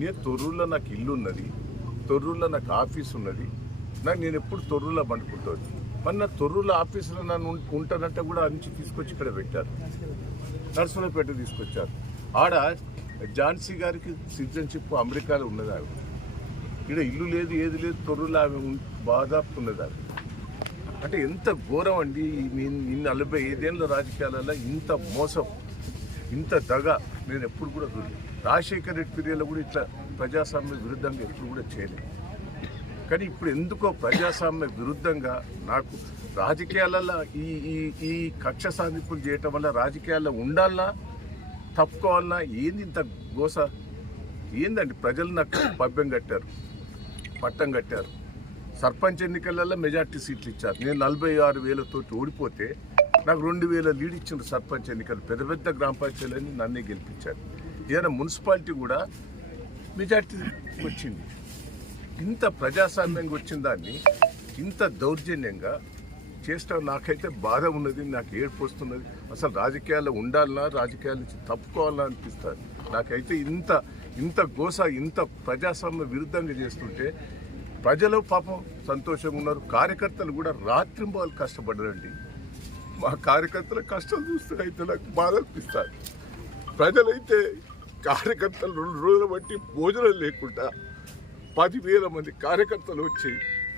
నేను తొర్రూరులో నాకు ఇల్లు ఉన్నది, తొర్రూరులో నాకు ఆఫీస్ ఉన్నది. నేను ఎప్పుడు తొర్రూరులో పండుకుంటుంది. మరి నా తొర్రూరులో ఆఫీసులో నన్ను ఉంటానంటే కూడా నుంచి తీసుకొచ్చి ఇక్కడ పెట్టారు, నర్సులపేట తీసుకొచ్చారు. ఆడ ఝాన్సీ గారికి సిటిజన్షిప్ అమెరికాలో ఉన్నది. ఆమె ఇక్కడ ఇల్లు లేదు, ఏది లేదు, తొర్రూరులో ఆమె బాధాపు ఉన్నది. ఆమె అంటే ఎంత ఘోరం అండి. 45 ఏళ్ళ రాజకీయాలలో ఇంత మోసం, ఇంత దగ నేను ఎప్పుడు కూడా చూడలేదు. రాజశేఖర రెడ్డి పీరియడ్లో కూడా ఇట్లా ప్రజాస్వామ్య విరుద్ధంగా ఎప్పుడు కూడా చేయలేదు. కానీ ఇప్పుడు ఎందుకో ప్రజాస్వామ్య విరుద్ధంగా నాకు రాజకీయాలలో ఈ కక్ష సాధింపులు చేయటం వల్ల రాజకీయాల్లో ఉండాలన్నా తప్పుకోవాలన్నా ఏంది ఇంత గోస ఏందండి? ప్రజలు నాకు పట్టం కట్టారు. సర్పంచ్ ఎన్నికలలో మెజార్టీ సీట్లు ఇచ్చారు. నేను 46,000 ఓడిపోతే నాకు 2,000 లీడ్ ఇచ్చిన సర్పంచ్ ఎన్నికలు. పెద్ద పెద్ద గ్రామ పంచాయతీలని నన్నే గెలిపించారు. ఏదైనా మున్సిపాలిటీ కూడా మెజార్టీ వచ్చింది. ఇంత ప్రజాస్వామ్యంగా వచ్చిన దాన్ని ఇంత దౌర్జన్యంగా చేస్తాం. నాకైతే బాధ ఉన్నది, నాకు ఏడుపు వస్తున్నది. అసలు రాజకీయాల్లో ఉండాలన్నా, రాజకీయాల నుంచి తప్పుకోవాలన్నా అనిపిస్తుంది. నాకైతే ఇంత గోస, ఇంత ప్రజాస్వామ్య విరుద్ధంగా చేస్తుంటే ప్రజలు పాపం సంతోషంగా ఉన్నారు. కార్యకర్తలు కూడా రాత్రింబవళ్ళు కష్టపడ్డారండి. మా కార్యకర్తల కష్టం చూస్తే అయితే నాకు బాధ అనిపిస్తుంది. ప్రజలైతే కార్యకర్తలు 2 రోజుల బట్టి భోజనం లేకుండా 10,000 మంది కార్యకర్తలు వచ్చి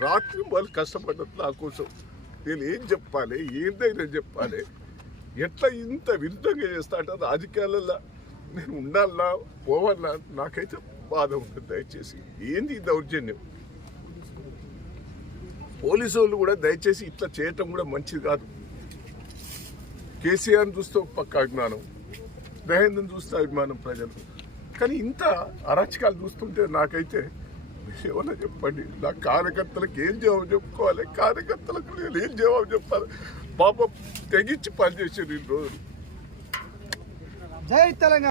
రాత్రింబవళ్ళు కష్టపడ్డారు నా కోసం. నేను ఏం చెప్పాలి, ఏందైనా చెప్పాలి? ఎట్లా ఇంత విరుద్ధంగా చేస్తా అంటే రాజకీయాలలో నేను ఉండాలన్నా పోవాలన్నా నాకైతే బాధ ఉంటుంది. దయచేసి ఏంది ఈ దౌర్జన్యం? పోలీసు వాళ్ళు కూడా దయచేసి ఇట్లా చేయటం కూడా మంచిది కాదు. కేసీఆర్ని చూస్తే పక్క అభిమానం, మహేంద్రని చూస్తే అభిమానం ప్రజలు. కానీ ఇంత అరాచకాలు చూస్తుంటే నాకైతే ఏమన్నా చెప్పండి. నా కార్యకర్తలకు ఏం జవాబు చెప్పుకోవాలి? కార్యకర్తలకు నేను ఏం జవాబు చెప్పాలి? పాపం తెగించి పనిచేసారు ఈ రోజులు. జై తెలంగాణ.